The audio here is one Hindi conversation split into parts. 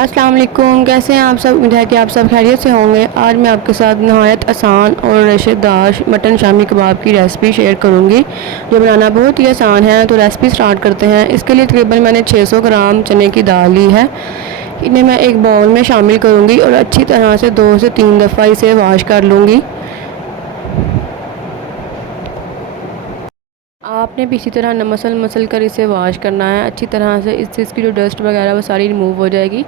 अस्सलाम वालेकुम। कैसे हैं आप सब? उम्मीद है कि आप सब खैरियत से होंगे। आज मैं आपके साथ नहायत आसान और रेशेदार मटन शामी कबाब की रेसिपी शेयर करूंगी, जो बनाना बहुत ही आसान है। तो रेसिपी स्टार्ट करते हैं। इसके लिए तकरीबन मैंने 600 ग्राम चने की दाल ली है। इन्हें मैं एक बाउल में शामिल करूंगी और अच्छी तरह से 2 से 3 दफ़ा इसे वॉश कर लूँगी। आपने भी इसी तरह मसल मसल कर इसे वॉश करना है अच्छी तरह से। इससे इसकी जो डस्ट वगैरह वो सारी रिमूव हो जाएगी।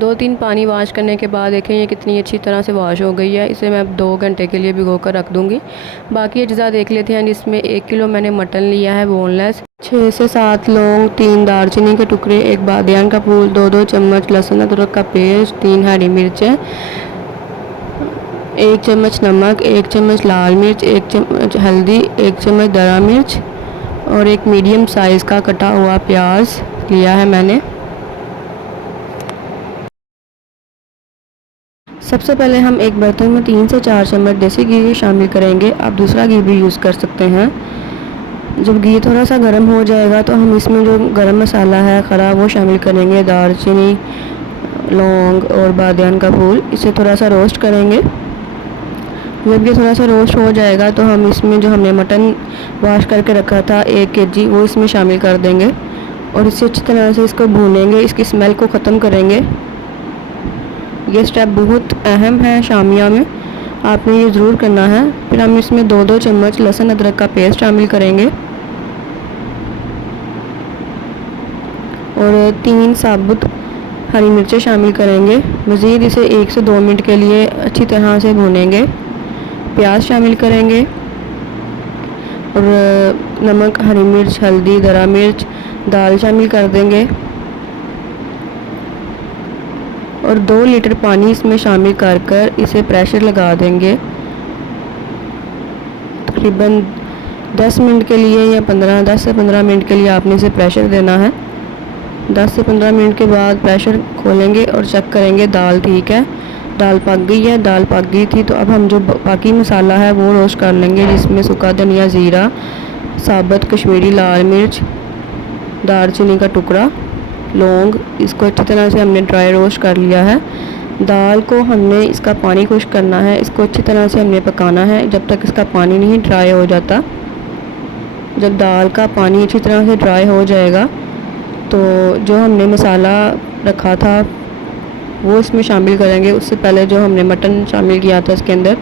2-3 पानी वॉश करने के बाद देखें ये कितनी अच्छी तरह से वॉश हो गई है। इसे मैं 2 घंटे के लिए भिगो कर रख दूँगी। बाकी अज्जा देख लेते हैं। जिसमें 1 किलो मैंने मटन लिया है बोनलेस, 6 से 7 लौंग, 3 दालचीनी के टुकड़े, 1 बादियान का फूल, 2-2 चम्मच लहसुन अदरक का पेस्ट, 3 हरी मिर्चें, 1 चम्मच नमक, 1 चम्मच लाल मिर्च, 1 चम्मच हल्दी, 1 चम्मच दरा मिर्च और 1 मीडियम साइज़ का कटा हुआ प्याज लिया है मैंने। सबसे पहले हम एक बर्तन में 3 से 4 चम्मच देसी घी शामिल करेंगे। आप दूसरा घी भी यूज़ कर सकते हैं। जब घी थोड़ा सा गर्म हो जाएगा तो हम इसमें जो गरम मसाला है खड़ा वो शामिल करेंगे। दालचीनी, लौंग और बादियान का फूल, इसे थोड़ा सा रोस्ट करेंगे। जब ये थोड़ा सा रोस्ट हो जाएगा तो हम इसमें जो हमने मटन वॉश करके रखा था 1 केजी, वो इसमें शामिल कर देंगे और इसे अच्छी तरह से इसको भूनेंगे, इसकी स्मेल को ख़त्म करेंगे। ये स्टेप बहुत अहम है शामिया में, आपने ये ज़रूर करना है। फिर हम इसमें 2-2 चम्मच लहसुन अदरक का पेस्ट शामिल करेंगे और 3 साबुत हरी मिर्चें शामिल करेंगे। मज़ीद इसे 1 से 2 मिनट के लिए अच्छी तरह से भूनेंगे। प्याज शामिल करेंगे और नमक, हरी मिर्च, हल्दी, दरा मिर्च, दाल शामिल कर देंगे और 2 लीटर पानी इसमें शामिल कर इसे प्रेशर लगा देंगे। तकरीबन 10 मिनट के लिए या 10 से 15 मिनट के लिए आपने इसे प्रेशर देना है। 10 से 15 मिनट के बाद प्रेशर खोलेंगे और चेक करेंगे दाल ठीक है, दाल पक गई है। दाल पक गई थी तो अब हम जो बाकी मसाला है वो रोस्ट कर लेंगे, जिसमें सूखा धनिया, ज़ीरा, साबुत कश्मीरी लाल मिर्च, दालचीनी का टुकड़ा, लौंग। इसको अच्छी तरह से हमने ड्राई रोस्ट कर लिया है। दाल को हमने इसका पानी खुश्क करना है, इसको अच्छी तरह से हमने पकाना है जब तक इसका पानी नहीं ड्राई हो जाता। जब दाल का पानी अच्छी तरह से ड्राई हो जाएगा तो जो हमने मसाला रखा था वो इसमें शामिल करेंगे। उससे पहले जो हमने मटन शामिल किया था इसके अंदर,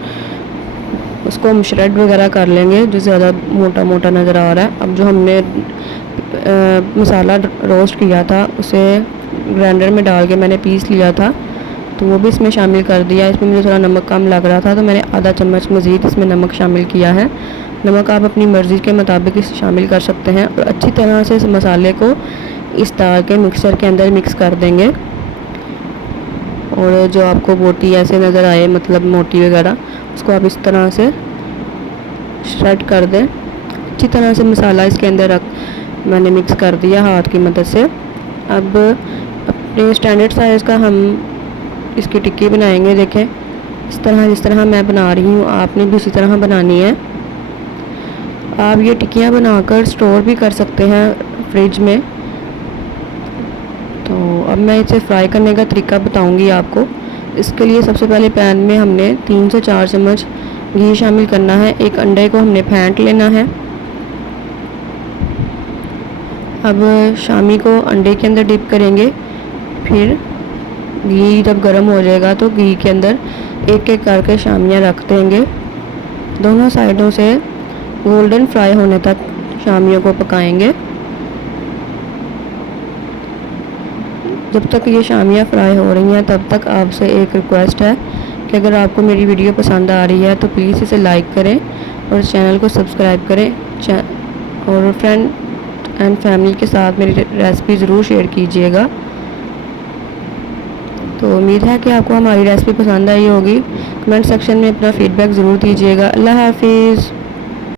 उसको हम श्रेड वगैरह कर लेंगे जो ज़्यादा मोटा मोटा नज़र आ रहा है। अब जो हमने मसाला रोस्ट किया था उसे ग्राइंडर में डाल के मैंने पीस लिया था, तो वो भी इसमें शामिल कर दिया। इसमें मुझे थोड़ा नमक कम लग रहा था तो मैंने आधा चम्मच मज़ीद इसमें नमक शामिल किया है। नमक आप अपनी मर्ज़ी के मुताबिक इसे शामिल कर सकते हैं और अच्छी तरह से इस मसाले को इस दाल के मिक्सर के अंदर मिक्स कर देंगे। और जो आपको बोटी ऐसे नज़र आए, मतलब मोटी वगैरह, उसको आप इस तरह से श्रेड कर दें। अच्छी तरह से मसाला इसके अंदर मैंने मिक्स कर दिया हाथ की मदद से। अब अपने स्टैंडर्ड साइज़ का हम इसकी टिक्की बनाएंगे। देखें इस तरह, जिस तरह मैं बना रही हूँ आपने भी इसी तरह बनानी है। आप ये टिक्कियाँ बनाकर स्टोर भी कर सकते हैं फ्रिज में। तो अब मैं इसे फ्राई करने का तरीका बताऊंगी आपको। इसके लिए सबसे पहले पैन में हमने 3 से 4 चम्मच घी शामिल करना है। 1 अंडे को हमने फेंट लेना है। अब शामी को अंडे के अंदर डिप करेंगे। फिर घी जब गर्म हो जाएगा तो घी के अंदर एक एक करके शामियाँ रख देंगे। दोनों साइडों से गोल्डन फ्राई होने तक शामियों को पकाएंगे। जब तक ये शामियाँ फ्राई हो रही हैं तब तक आपसे एक रिक्वेस्ट है कि अगर आपको मेरी वीडियो पसंद आ रही है तो प्लीज़ इसे लाइक करें और चैनल को सब्सक्राइब करें और फ्रेंड एंड फैमिली के साथ मेरी रेसिपी ज़रूर शेयर कीजिएगा। तो उम्मीद है कि आपको हमारी रेसिपी पसंद आई होगी। कमेंट सेक्शन में अपना फ़ीडबैक ज़रूर दीजिएगा। अल्लाह हाफिज़।